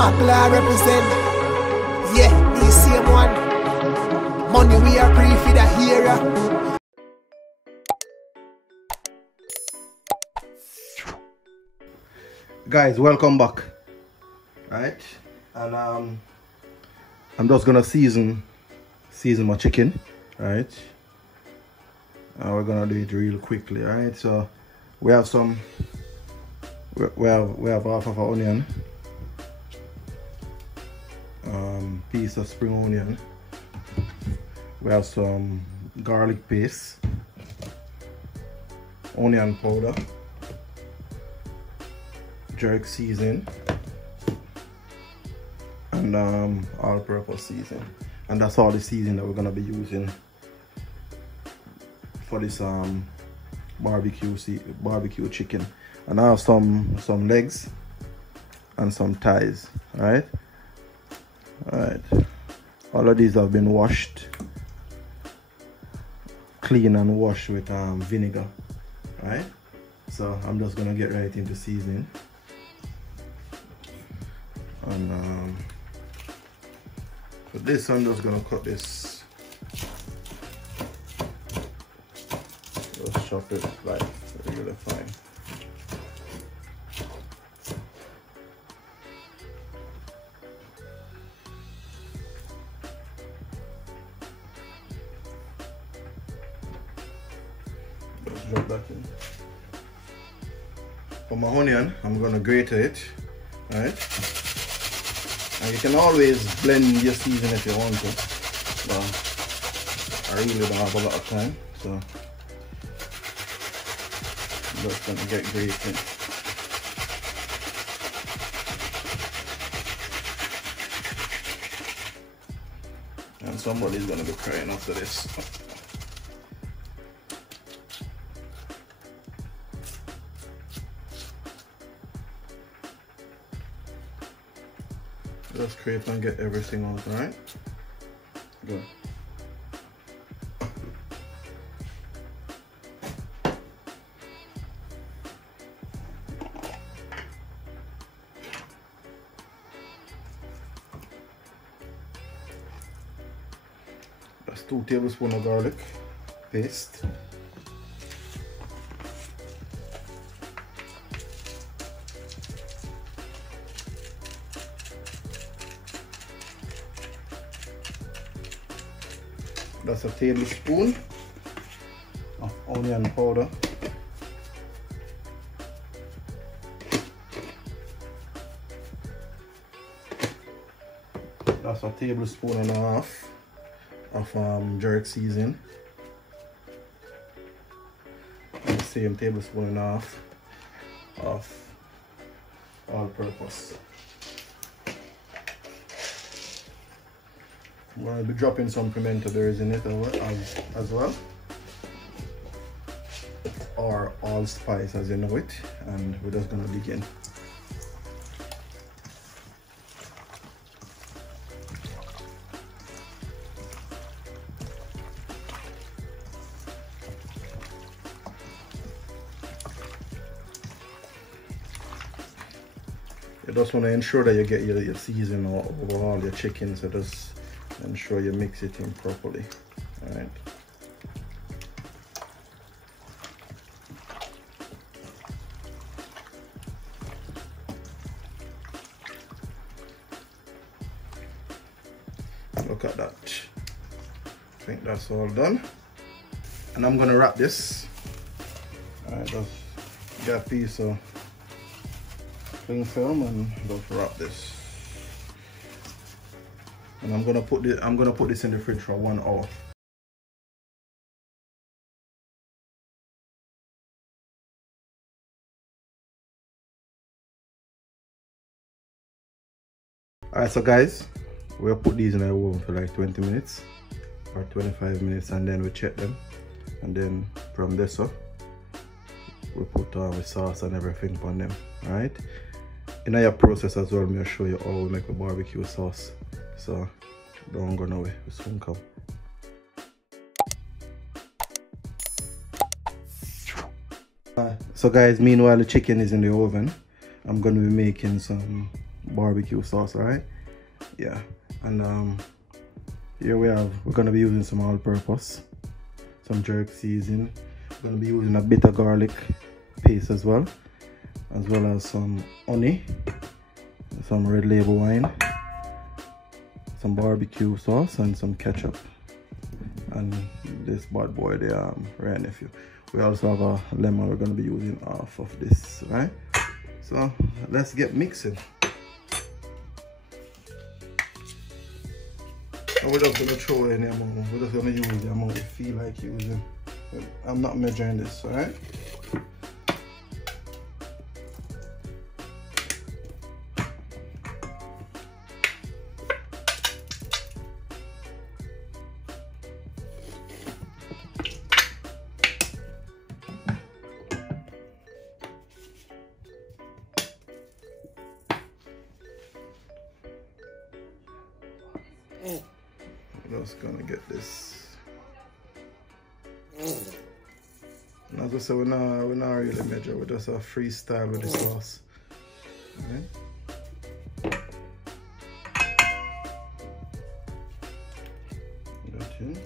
Makla represent. Yeah, the same one. Money we are free for the area. Guys, welcome back. Right, and I'm just gonna season my chicken, right? And we're gonna do it real quickly, right? So we have we have half of an onion, piece of spring onion. We have some garlic paste, onion powder, jerk seasoning, and all-purpose seasoning. And that's all the seasoning that we're gonna be using for this barbecue chicken. And I have some legs and some thighs. All right. All of these have been washed, clean and washed with vinegar. Right. So I'm just gonna get right into seasoning. And for this, I'm just gonna cut this. Just chop it like really fine. Just drop that in. For my onion, I'm gonna grate it, right? And you can always blend your season if you want to, but I really don't have a lot of time, so I'm just gonna get grating. And somebody's gonna be crying after this. Just scrape and get everything out, right? Good. That's 2 tablespoons of garlic paste. That's a tablespoon of onion powder. That's a tablespoon and a half of jerk seasoning. And the same tablespoon and a half of all-purpose. I'm going to be dropping some pimento berries in it as well, or allspice as you know it, and we're just going to dig in. You just want to ensure that you get your seasoning over all your chicken, so just ensure you mix it in properly. All right. Look at that. I think that's all done. And I'm gonna wrap this. All right, just get a piece of cling film and just wrap this. And I'm gonna put this in the fridge for 1 hour. Alright, so guys, we'll put these in the oven for like 20 minutes or 25 minutes, and then we check them, and then from this we put the sauce and everything on them. Alright, in your process as well, I'll show you how we make a barbecue sauce. So don't go nowhere, we soon come. So guys, meanwhile the chicken is in the oven, I'm going to be making some barbecue sauce, alright? Yeah, and here we're gonna be using some all-purpose, some jerk seasoning. We're gonna be using a bit of garlic paste as well as some honey, some red label wine, some barbecue sauce, and some ketchup. And this bad boy, the red nephew. We also have a lemon we're gonna be using off of this, right? So let's get mixing. And we're just gonna throw in the amount. We're just gonna use the amount we feel like using. I'm not measuring this, alright? We're just gonna get this. And as I said, we're not really measure, we're just a freestyle with the sauce. Okay. That in.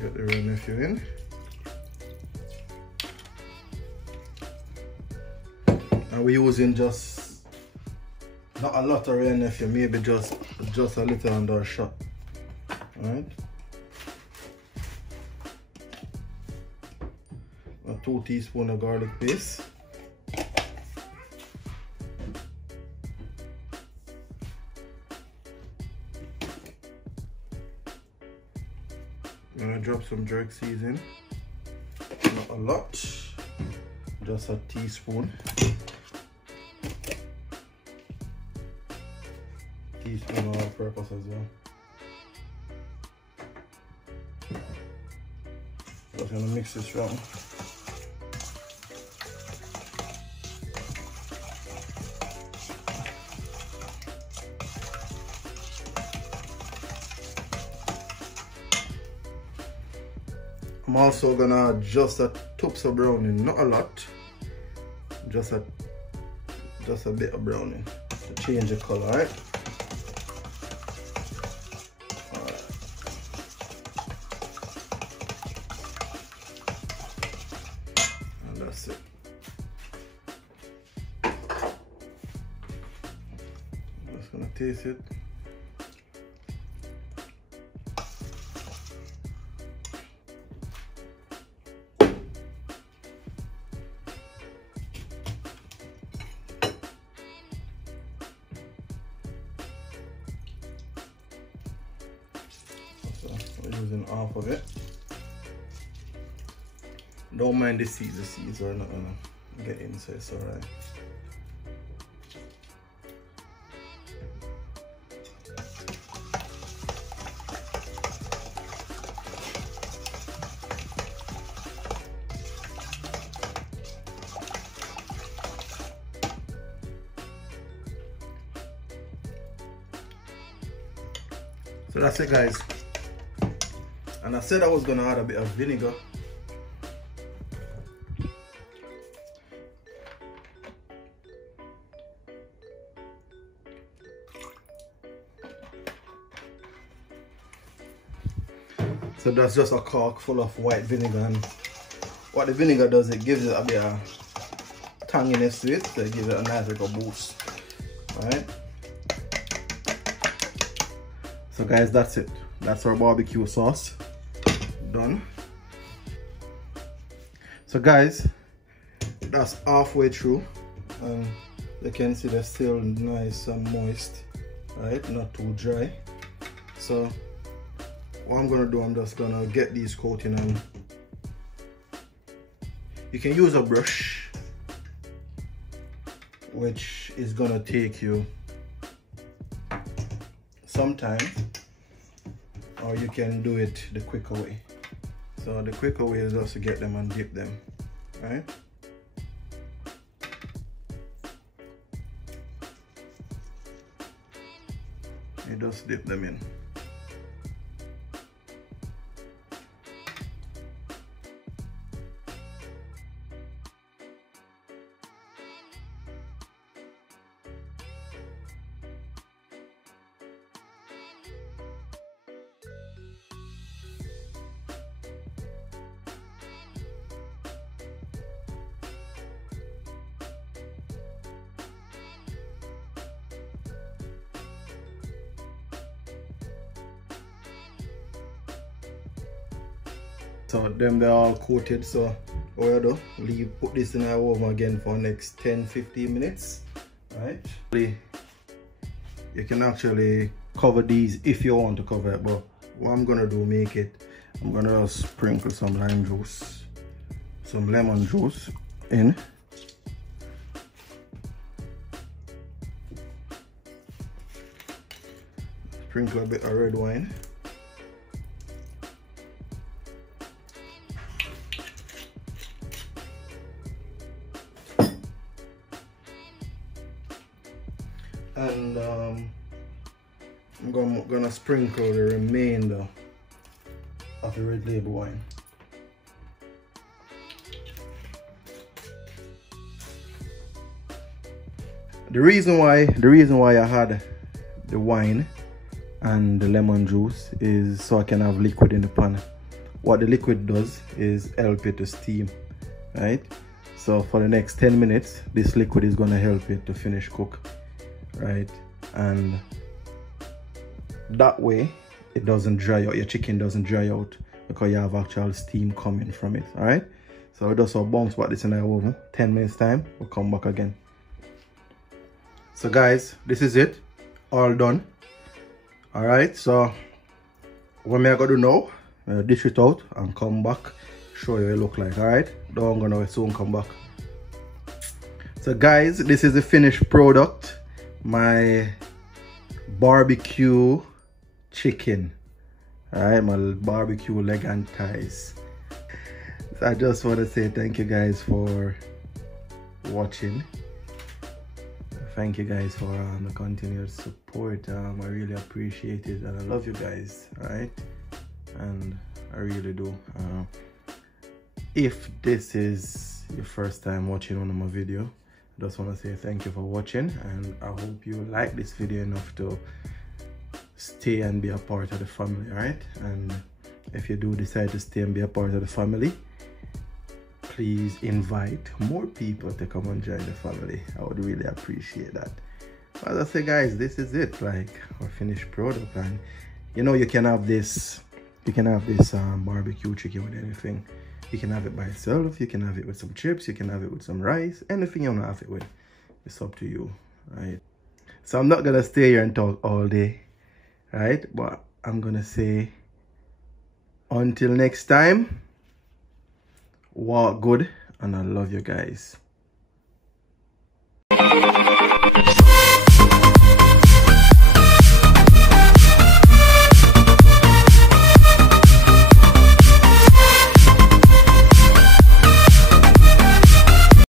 Get the red nephew in. And we're using just not a lot of red nephew, maybe just a little under a shot. Alright. 2 teaspoons of garlic paste. I'm gonna drop some jerk seasoning. Not a lot, just a teaspoon. Teaspoon all purpose as well. Just gonna mix this round. I'm also gonna adjust the tubs of browning, not a lot, just a bit of browning to change the color, right? And that's it. I'm just gonna taste it. We're using half of it. Don't mind the seeds are not gonna get in, so it's alright. So that's it, guys. And I said I was gonna add a bit of vinegar. So that's just a cork full of white vinegar, and what the vinegar does, it gives it a bit of tanginess to it, so it gives it a nice little boost. Alright. So guys, that's it. That's our barbecue sauce. Done. So guys, that's halfway through, and you can see they're still nice and moist, right? Not too dry. So what I'm gonna do, I'm just gonna get these coating, and you can use a brush, which is gonna take you some time, or you can do it the quicker way. So the quicker way is just to get them and dip them, right? You just dip them in. So them they're all coated. So what I do, put this in our oven again for next 10-15 minutes. Right? You can actually cover these if you want to cover it, but what I'm gonna do, I'm gonna sprinkle some lime juice, some lemon juice in. Sprinkle a bit of red wine. And I'm gonna sprinkle the remainder of the red label wine. The reason why I had the wine and the lemon juice is so I can have liquid in the pan. What the liquid does is help it to steam, right? So for the next 10 minutes, this liquid is gonna help it to finish cook, right? And that way it doesn't dry out, your chicken doesn't dry out because you have actual steam coming from it. All right, so we just bounce back this in our oven. 10 minutes time, we'll come back again. So guys, this is it, all done. All right, so what I'm gonna do now, dish it out and come back, show you what it look like. All right, I'm gonna soon come back. So guys, this is the finished product, my barbecue chicken. All right, my barbecue leg and thighs. So I just want to say thank you guys for watching. Thank you guys for the continued support. I really appreciate it, and I love you guys. All right, and I really do. If this is your first time watching one of my videos, I just want to say thank you for watching, and I hope you like this video enough to stay and be a part of the family. All right, and if you do decide to stay and be a part of the family, please invite more people to come and join the family. I would really appreciate that. As I say guys, this is it, like our finished product. And you know, you can have this barbecue chicken with anything. You can have it by itself, you can have it with some chips, you can have it with some rice, anything you want to have it with. It's up to you, right? So I'm not gonna stay here and talk all day, right? But I'm gonna say until next time, walk good, and I love you guys.